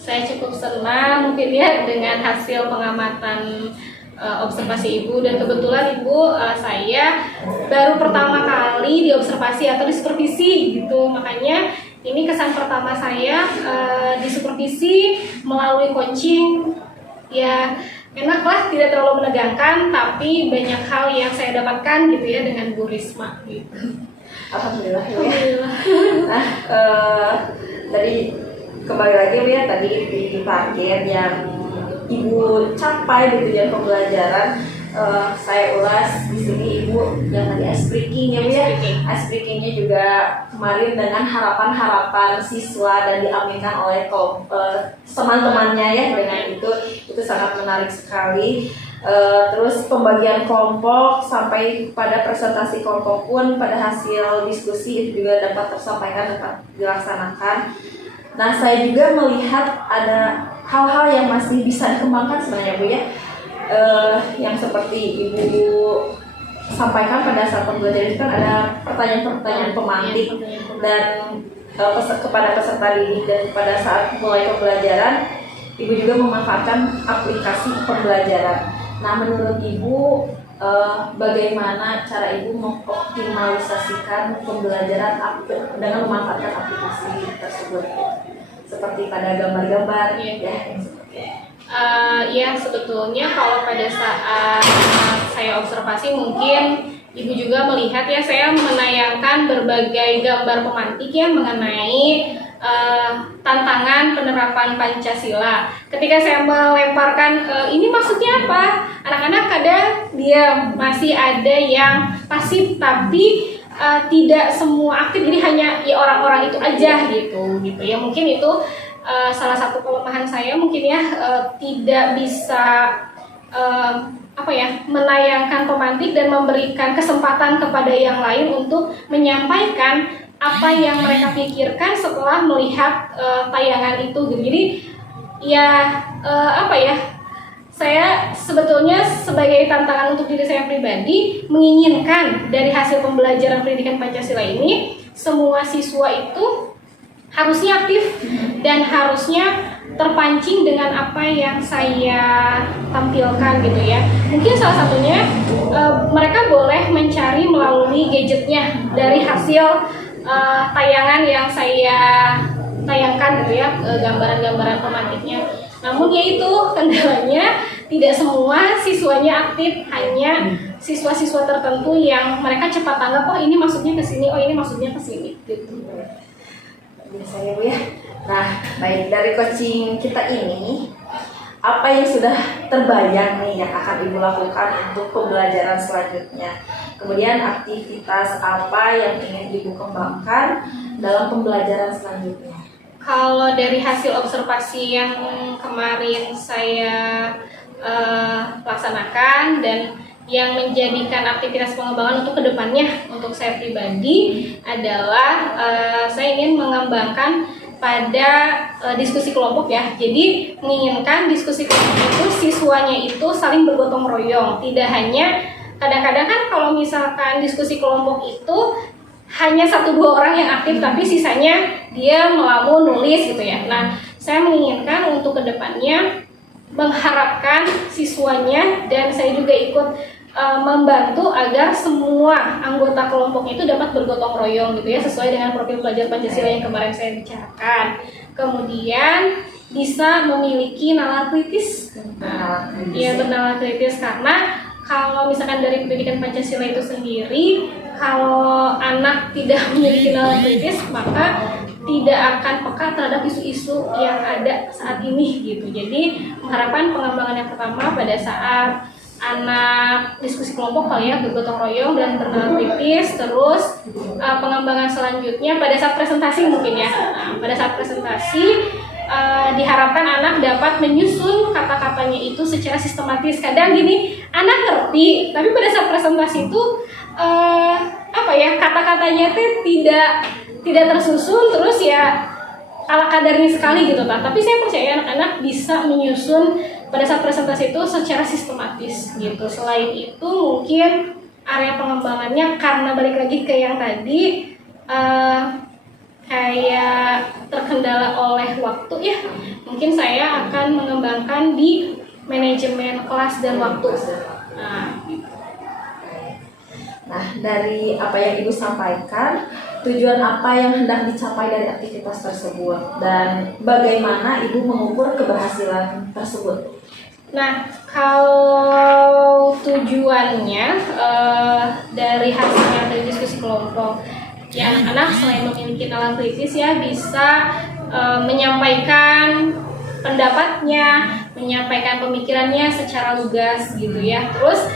saya cukup senang mungkin ya dengan hasil pengamatan observasi ibu, dan kebetulan ibu saya baru pertama kali diobservasi atau disupervisi gitu, makanya ini kesan pertama saya disupervisi melalui coaching. Ya enak lah, tidak terlalu menegangkan, tapi banyak hal yang saya dapatkan gitu ya dengan Bu Risma gitu. Alhamdulillah ya. Nah, tadi kembali lagi ya, tadi di target yang ibu capai gitu ya pembelajaran, saya ulas di sini ibu yang tadi ice breaking ya Bu ya. Ice breakingnya juga kemarin dengan harapan-harapan siswa dan diaminkan oleh teman-temannya ya, dengan itu sangat menarik sekali. Terus pembagian kelompok sampai pada presentasi kelompok pun pada hasil diskusi itu juga dapat tersampaikan, dapat dilaksanakan. Nah, saya juga melihat ada hal-hal yang masih bisa dikembangkan sebenarnya Bu ya, yang seperti ibu sampaikan pada saat pembelajaran itu kan ada pertanyaan-pertanyaan pemantik dan kepada peserta didik, dan pada saat mulai pembelajaran ibu juga memanfaatkan aplikasi pembelajaran. Nah, menurut ibu bagaimana cara ibu mengoptimalisasikan pembelajaran dengan memanfaatkan aplikasi tersebut, seperti pada gambar-gambar ya? Ya sebetulnya kalau pada saat saya observasi mungkin ibu juga melihat ya, saya menayangkan berbagai gambar pemantik ya mengenai tantangan penerapan Pancasila. Ketika saya melemparkan ini maksudnya apa, anak-anak kadang dia masih ada yang pasif, tapi tidak semua aktif, jadi hanya ya orang-orang itu aja gitu ya. Mungkin itu salah satu kelemahan saya mungkin ya, tidak bisa menayangkan pemantik dan memberikan kesempatan kepada yang lain untuk menyampaikan apa yang mereka pikirkan setelah melihat tayangan itu. Jadi ya saya sebetulnya sebagai tantangan untuk diri saya pribadi menginginkan dari hasil pembelajaran pendidikan Pancasila ini semua siswa itu harusnya aktif dan harusnya terpancing dengan apa yang saya tampilkan gitu ya. Mungkin salah satunya mereka boleh mencari melalui gadgetnya dari hasil tayangan yang saya tayangkan gitu ya, gambaran-gambaran pemantiknya. Namun yaitu kendalanya tidak semua siswanya aktif, hanya siswa-siswa tertentu yang mereka cepat tanggap, oh ini maksudnya ke sini, oh ini maksudnya ke sini gitu. Biasanya Bu ya. Nah, baik, dari coaching kita ini apa yang sudah terbayang nih yang akan ibu lakukan untuk pembelajaran selanjutnya? Kemudian aktivitas apa yang ingin ibu kembangkan dalam pembelajaran selanjutnya? Kalau dari hasil observasi yang kemarin saya laksanakan dan yang menjadikan aktivitas pengembangan untuk kedepannya untuk saya pribadi adalah saya ingin mengembangkan pada diskusi kelompok ya. Jadi menginginkan diskusi kelompok itu siswanya itu saling bergotong royong, tidak hanya kadang-kadang kan kalau misalkan diskusi kelompok itu hanya 1-2 orang yang aktif tapi sisanya dia melamun nulis gitu ya. Nah, saya menginginkan untuk kedepannya mengharapkan siswanya dan saya juga ikut membantu agar semua anggota kelompok itu dapat bergotong royong gitu ya, sesuai dengan profil pelajar Pancasila yang kemarin saya bicarakan. Kemudian bisa memiliki nalar kritis. Iya, bernalar kritis, karena kalau misalkan dari pendidikan Pancasila itu sendiri, kalau anak tidak memiliki nalar kritis maka tidak akan peka terhadap isu-isu yang ada saat ini gitu. Jadi mengharapkan pengembangan yang pertama pada saat anak diskusi kelompok kali ya, bergotong royong dan bernalar kritis. Terus pengembangan selanjutnya pada saat presentasi mungkin ya. Nah, pada saat presentasi diharapkan anak dapat menyusun kata-katanya itu secara sistematis. Kadang gini, anak ngerti, tapi pada saat presentasi itu kata-katanya itu tidak tersusun, terus ya ala kadarnya sekali gitu kan. Tapi saya percaya anak-anak bisa menyusun pada saat presentasi itu secara sistematis gitu. Selain itu mungkin area pengembangannya, karena balik lagi ke yang tadi kayak terkendala oleh waktu ya, mungkin saya akan mengembangkan di manajemen kelas dan waktu. Nah, dari apa yang Ibu sampaikan, tujuan apa yang hendak dicapai dari aktivitas tersebut dan bagaimana Ibu mengukur keberhasilan tersebut? Nah, kalau tujuannya dari hasilnya dari diskusi kelompok, ya anak-anak selain memiliki nalar kritis ya bisa menyampaikan pendapatnya, menyampaikan pemikirannya secara lugas gitu ya. Terus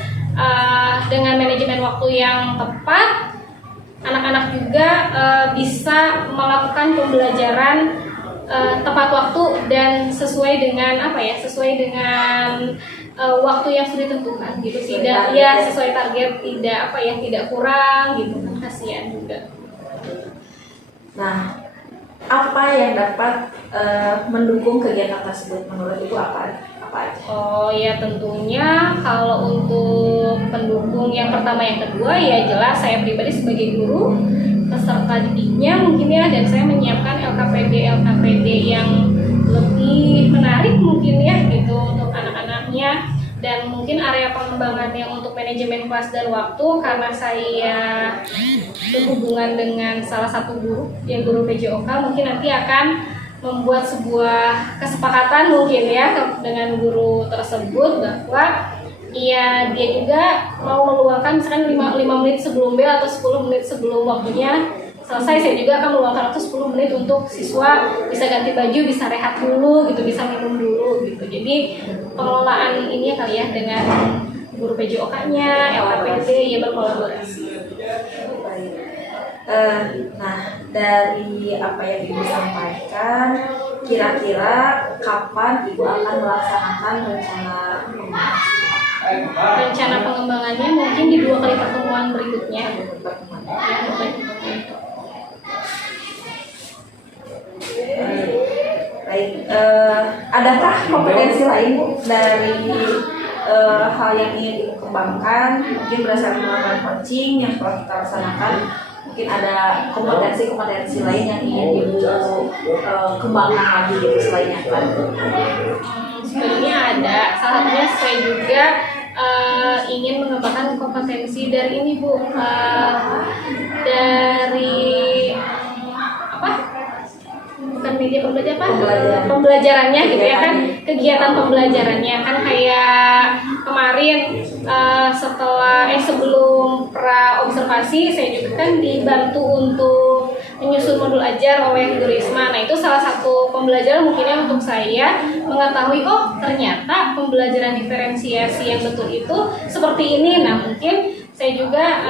dengan manajemen waktu yang tepat, anak-anak juga bisa melakukan pembelajaran tepat waktu dan sesuai dengan sesuai dengan waktu yang sudah ditentukan gitu. Tidak ya sesuai target, tidak kurang gitu kan, kasihan juga. Nah, apa yang dapat mendukung kegiatan tersebut menurut Ibu apa aja? Oh ya, tentunya kalau untuk pendukung yang pertama yang kedua ya jelas saya pribadi sebagai guru, peserta didiknya mungkin ya, dan saya menyiapkan LKPD yang lebih menarik mungkin ya gitu untuk anak-anaknya, dan mungkin area pengembangannya untuk manajemen kelas dan waktu karena saya berhubungan dengan salah satu guru yang guru PJOK, mungkin nanti akan membuat sebuah kesepakatan mungkin ya dengan guru tersebut bahwa ya dia juga mau meluangkan misalkan 5 menit sebelum bel atau 10 menit sebelum waktunya selesai, saya juga akan meluangkan waktu 10 menit untuk siswa bisa ganti baju, bisa rehat dulu gitu, bisa minum dulu gitu. Jadi pengelolaan ini kali ya dengan guru PJOK-nya, LKPD ya berkolaborasi. Nah, dari apa yang Ibu sampaikan, kira-kira kapan Ibu akan melaksanakan rencana pengembangannya mungkin di 2 kali pertemuan berikutnya. Baik, adakah kompetensi lain Bu, dari hal yang ingin dikembangkan, mungkin berdasarkan pengalaman coaching yang telah kita laksanakan? Mungkin ada kompetensi lain yang ingin Ibu kembangkan lagi gitu selain yang tadi? Sebenarnya ada, salah satunya saya juga ingin mengembangkan kompetensi dari ini Bu, dari bukan media pembelajarannya gitu ya kan, kegiatan pembelajarannya kan kayak kemarin sebelum pra observasi saya juga kan dibantu untuk menyusun modul ajar oleh Bu Risma. Nah itu salah satu pembelajaran mungkinnya untuk saya mengetahui ternyata pembelajaran diferensiasi yang betul itu seperti ini. Nah mungkin saya juga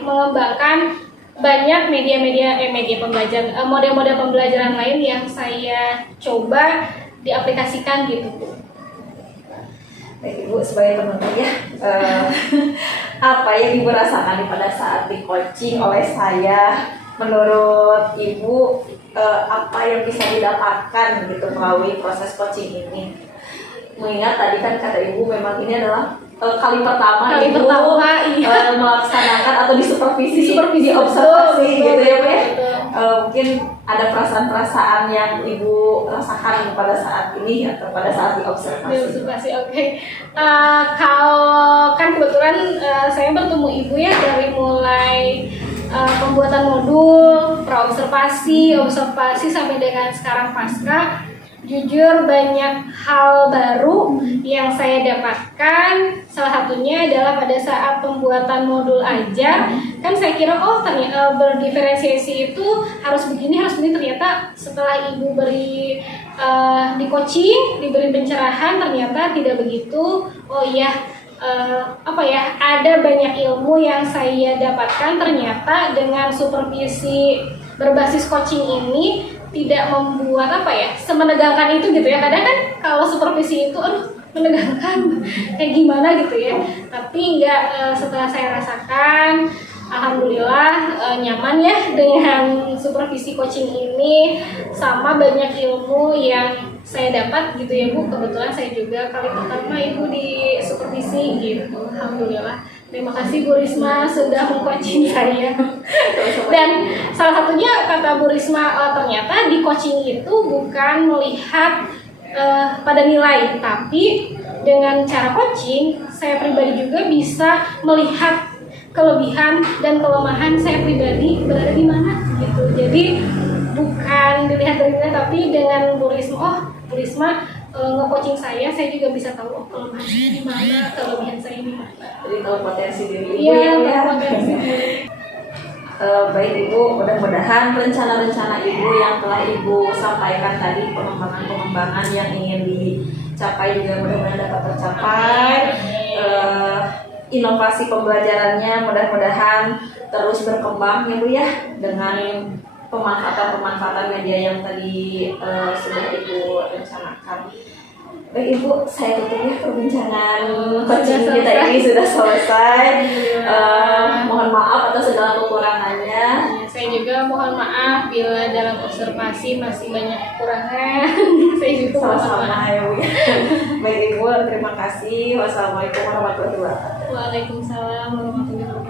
mengembangkan banyak media pembelajaran, model-model pembelajaran lain yang saya coba diaplikasikan gitu Bu. Baik Ibu, sebagai penutup ya, apa yang Ibu rasakan pada saat di coaching oleh saya? Menurut Ibu, apa yang bisa didapatkan gitu melalui proses coaching ini? Mengingat tadi kan kata Ibu memang ini adalah kali pertama Ibu melaksanakan atau disupervisi observasi gitu ya Bu ya. Mungkin ada perasaan-perasaan yang Ibu rasakan pada saat ini atau pada saat diobservasi. Oke. Kalau kan kebetulan saya bertemu Ibu ya dari mulai pembuatan modul, pra-observasi, observasi sampai dengan sekarang pasca. Jujur banyak hal baru yang saya dapatkan. Salah satunya adalah pada saat pembuatan modul ajar, kan saya kira ternyata berdiferensiasi itu harus begini, ternyata setelah Ibu beri di coaching, diberi pencerahan, ternyata tidak begitu. Ada banyak ilmu yang saya dapatkan ternyata dengan supervisi berbasis coaching ini tidak membuat semenegangkan itu gitu ya. Kadang kan kalau supervisi itu menegangkan kayak gimana gitu ya, tapi enggak, setelah saya rasakan alhamdulillah nyaman ya dengan supervisi coaching ini, sama banyak ilmu yang saya dapat gitu ya Bu. Kebetulan saya juga kali pertama Ibu di supervisi gitu, alhamdulillah. Terima kasih Bu Risma sudah meng-coaching saya. Dan salah satunya kata Bu Risma, ternyata di coaching itu bukan melihat pada nilai, tapi dengan cara coaching, saya pribadi juga bisa melihat kelebihan dan kelemahan saya pribadi berada di mana gitu. Jadi bukan dilihat dari nilai, tapi dengan Bu Risma, Bu Risma nge-coaching saya juga bisa tahu kelemahan saya di mana, kelebihan saya di mana. Jadi tahu potensi diri ibu Iya, ya. potensi diri. Baik Ibu, mudah-mudahan rencana-rencana Ibu yang telah Ibu sampaikan tadi, pengembangan yang ingin dicapai juga mudah-mudahan dapat tercapai. Inovasi pembelajarannya mudah-mudahan terus berkembang ya Bu ya, dengan pemanfaatan media yang tadi sudah Ibu rencanakan. Baik Ibu, saya tutup ya perbincangan coaching kita ini sudah selesai. Mohon maaf atas segala kekurangannya. Ya, saya juga mohon maaf bila dalam observasi masih banyak kekurangan. Saya juga mohon Sama-sama maaf. ya Bu ya. Baik Ibu, terima kasih. Wassalamualaikum warahmatullahi wabarakatuh. Waalaikumsalam warahmatullahi wabarakatuh.